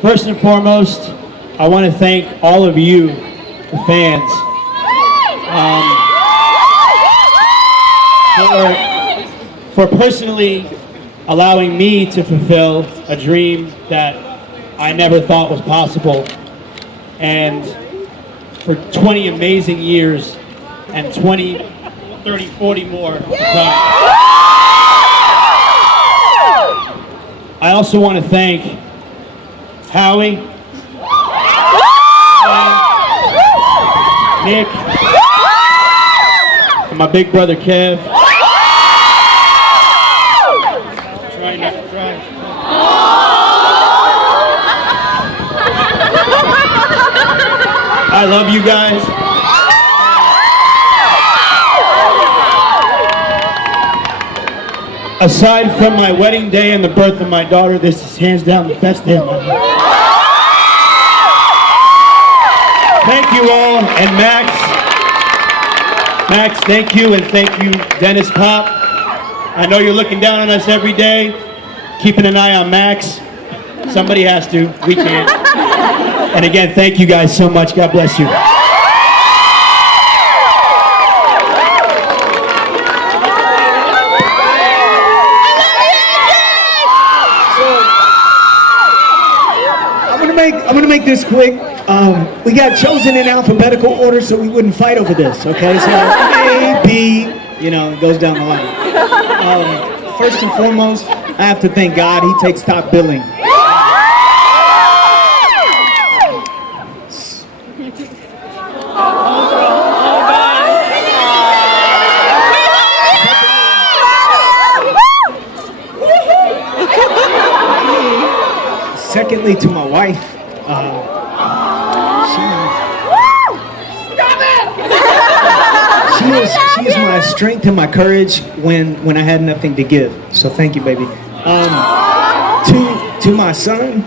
First and foremost, I want to thank all of you, the fans, for personally allowing me to fulfill a dream that I never thought was possible, and for 20 amazing years and 20, 30, 40 more to come. I also want to thank Howie, Nick, and my big brother Kev. Try not to cry. I love you guys. Aside from my wedding day and the birth of my daughter, this is hands down the best day of my life. Thank you all, and Max, thank you, and thank you, Dennis Pop. I know you're looking down on us every day, keeping an eye on Max. Somebody has to, we can't. And again, thank you guys so much, God bless you. I'm gonna make this quick. We got chosen in alphabetical order so we wouldn't fight over this, okay? So A, B, it goes down the line. First and foremost, I have to thank God. He takes top billing. Secondly, to my wife, she is my strength and my courage when I had nothing to give. So thank you, baby. To my son,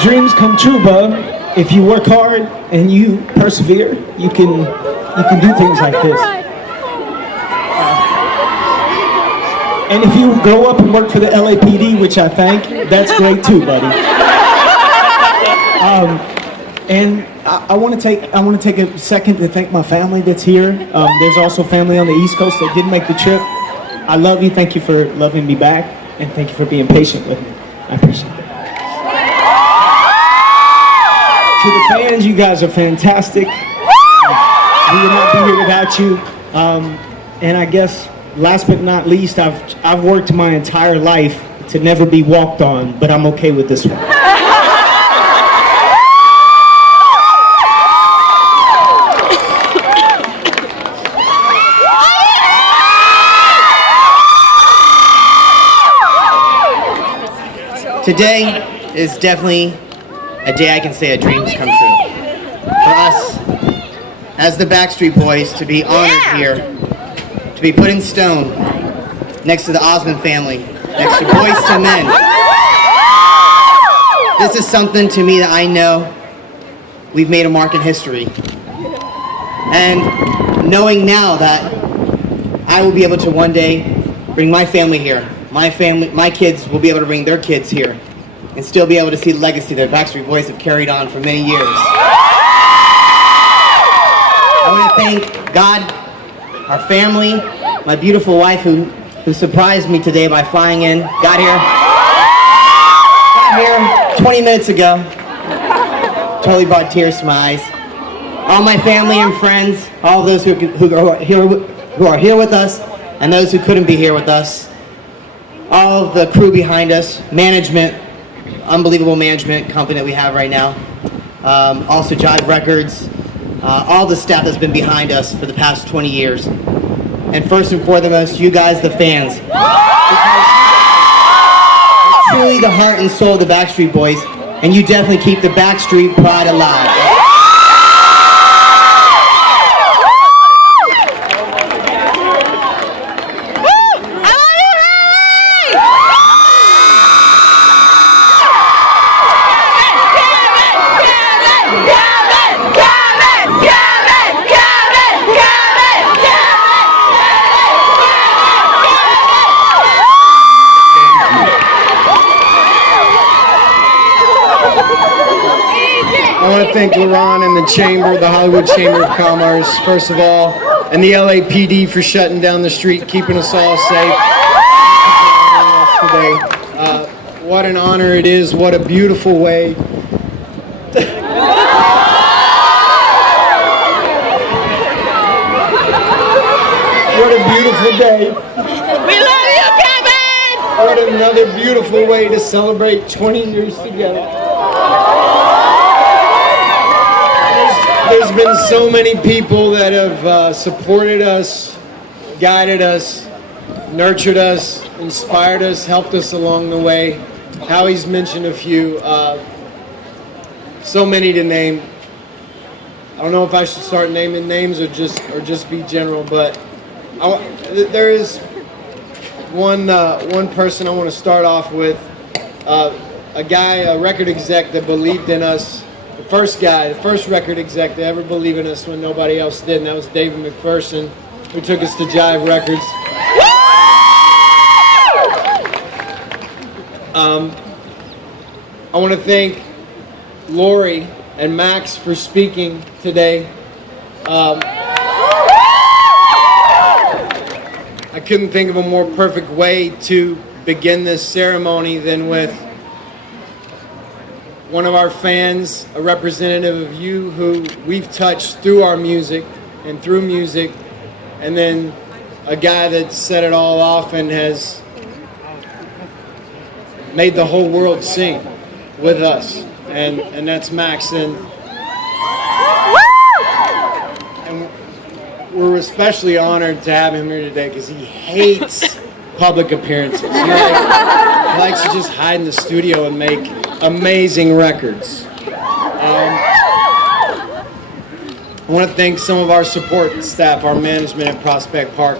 dreams come true, bub. If you work hard and you persevere, you can do things like this. And if you grow up and work for the LAPD, which I thank, that's great too, buddy. And I want to take a second to thank my family that's here. There's also family on the East Coast that didn't make the trip. I love you. Thank you for loving me back, and thank you for being patient with me. I appreciate that. To the fans, you guys are fantastic. We would not be here without you. And I guess, last but not least, I've worked my entire life to never be walked on, but I'm okay with this one. Today is definitely a day I can say a dream's come true. For us, as the Backstreet Boys, to be honored here, to be put in stone next to the Osmond family, next to Boys to Men. This is something to me that I know we've made a mark in history. And knowing now that I will be able to one day bring my family here, my kids will be able to bring their kids here and still be able to see the legacy that Backstreet Boys have carried on for many years. I want to thank God, our family, my beautiful wife who surprised me today by flying in, got here 20 minutes ago. Totally brought tears to my eyes. All my family and friends, all those who are here with us, and those who couldn't be here with us. All of the crew behind us, management, unbelievable management company that we have right now. Also Jive Records, all the staff that's been behind us for the past 20 years. And first and foremost, you guys, the fans. You're truly the heart and soul of the Backstreet Boys, and you definitely keep the Backstreet pride alive. thank LaRon and the Chamber, the Hollywood Chamber of Commerce, first of all, and the LAPD for shutting down the street, keeping us all safe today. What an honor it is. What a beautiful way. What a beautiful day. We love you, Kevin! What another beautiful way to celebrate 20 years together. There's been so many people that have supported us, guided us, nurtured us, inspired us, helped us along the way. Howie's mentioned a few, so many to name. I don't know if I should start naming names or just be general, but there is one person I want to start off with, a guy, a record exec that believed in us. The first record exec to ever believe in us when nobody else did, and that was David McPherson, who took us to Jive Records. I want to thank Lori and Max for speaking today. I couldn't think of a more perfect way to begin this ceremony than with one of our fans, a representative of you who we've touched through our music and through music, and then a guy that set it all off and has made the whole world sing with us, and that's Max. And we're especially honored to have him here today because he hates public appearances. He likes to just hide in the studio and make amazing records. I want to thank some of our support staff, our management at Prospect Park,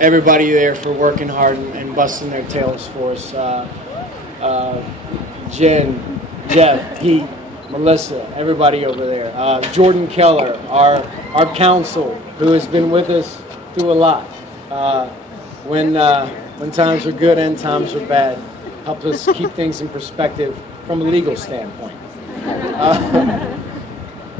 everybody there for working hard and busting their tails for us. Jen, Jeff, Pete, Melissa, everybody over there. Jordan Keller, our counsel, who has been with us through a lot. When times are good and times are bad, helped us keep things in perspective from a legal standpoint.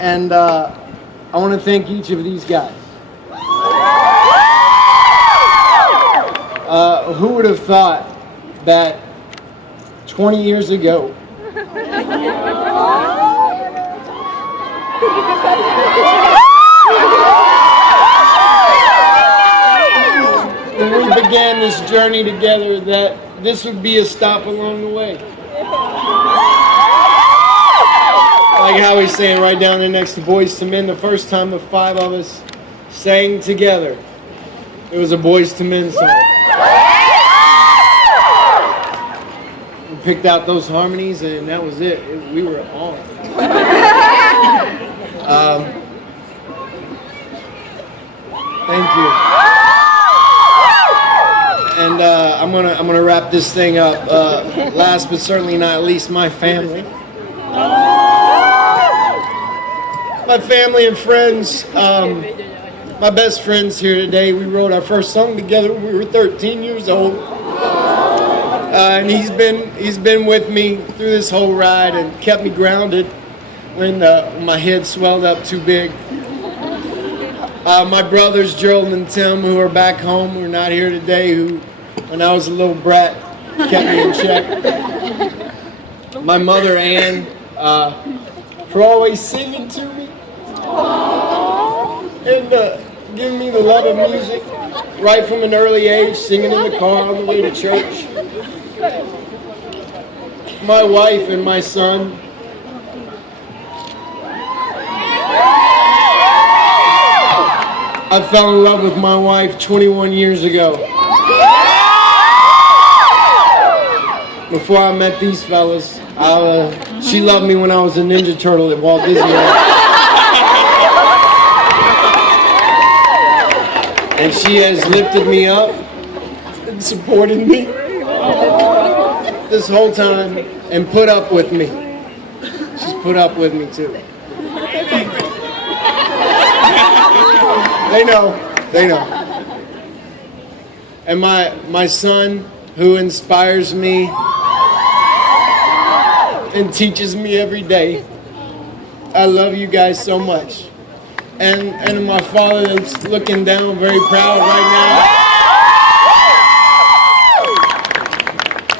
And I want to thank each of these guys. Who would have thought that 20 years ago, when we began this journey together, that this would be a stop along the way. Like how he's saying right down there next to Boys to Men, the first time the five of us sang together, it was a Boys to Men song. We picked out those harmonies and that was it. We were on. Thank you. And I'm gonna wrap this thing up. Last but certainly not least, my family. My family and friends. My best friends here today. We wrote our first song together when we were 13 years old. And he's been with me through this whole ride and kept me grounded when my head swelled up too big. My brothers Gerald and Tim, who are back home, who are not here today, who when I was a little brat kept me in check. My mother Ann, for always singing to me and giving me the love of music right from an early age, singing in the car on the way to church. My wife and my son. I fell in love with my wife 21 years ago. Before I met these fellas, she loved me when I was a Ninja Turtle at Walt Disney World. And she has lifted me up and supported me this whole time and put up with me. She's put up with me too. They know. And my son, who inspires me and teaches me every day. I love you guys so much. And my father is looking down very proud right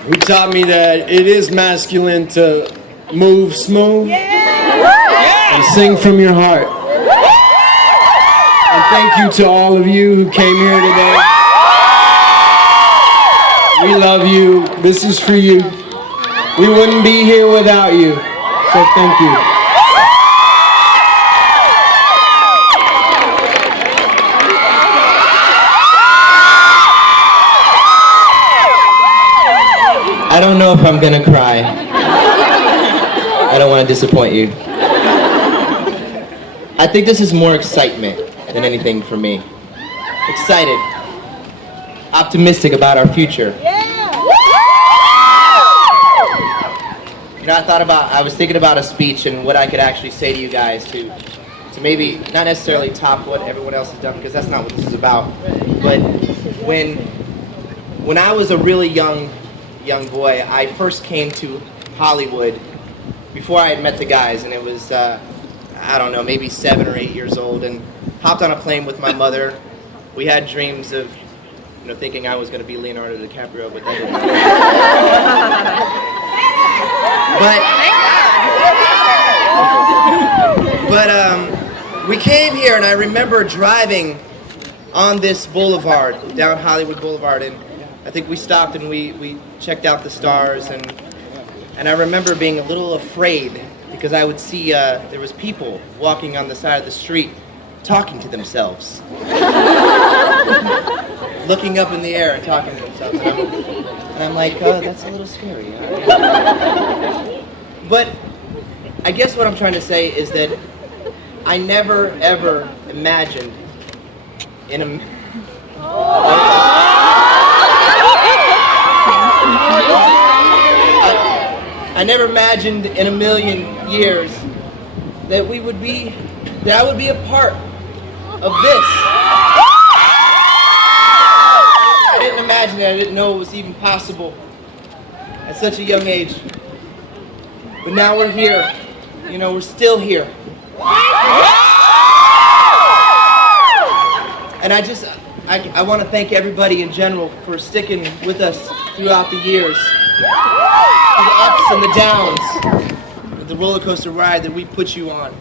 now. He taught me that it is masculine to move smooth and sing from your heart. And thank you to all of you who came here today. We love you. This is for you. We wouldn't be here without you. So thank you. I don't know if I'm gonna cry. I don't want to disappoint you. I think this is more excitement than anything for me. Excited. Optimistic about our future. You know, I was thinking about a speech and what I could actually say to you guys to maybe not necessarily top what everyone else has done, because that's not what this is about. But when I was a really young boy, I first came to Hollywood before I had met the guys, and it was I don't know, maybe 7 or 8 years old, and hopped on a plane with my mother. We had dreams of, you know, thinking I was going to be Leonardo DiCaprio, but that didn't But we came here, and I remember driving on this boulevard, down Hollywood Boulevard, and I think we stopped and we checked out the stars, and I remember being a little afraid because I would see there was people walking on the side of the street talking to themselves. Looking up in the air and talking to themselves. And I'm like, oh, that's a little scary. But I guess what I'm trying to say is that I never, ever imagined in a... I never imagined in a million years that I would be a part of this. I didn't imagine it. I didn't know it was even possible at such a young age. But now we're here. You know, we're still here. And I want to thank everybody in general for sticking with us throughout the years. The ups and the downs, the roller coaster ride that we put you on.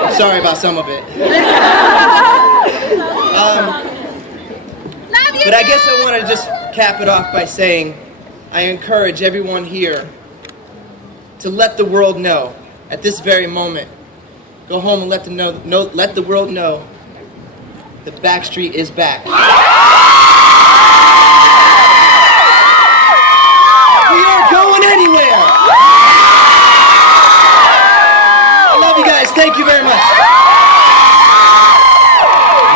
I'm sorry about some of it. But I guess I want to just cap it off by saying I encourage everyone here to let the world know at this very moment. Go home and let the world know that Backstreet is back. We aren't going anywhere. I love you guys. Thank you very much.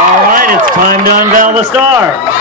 All right, it's time to unveil the star.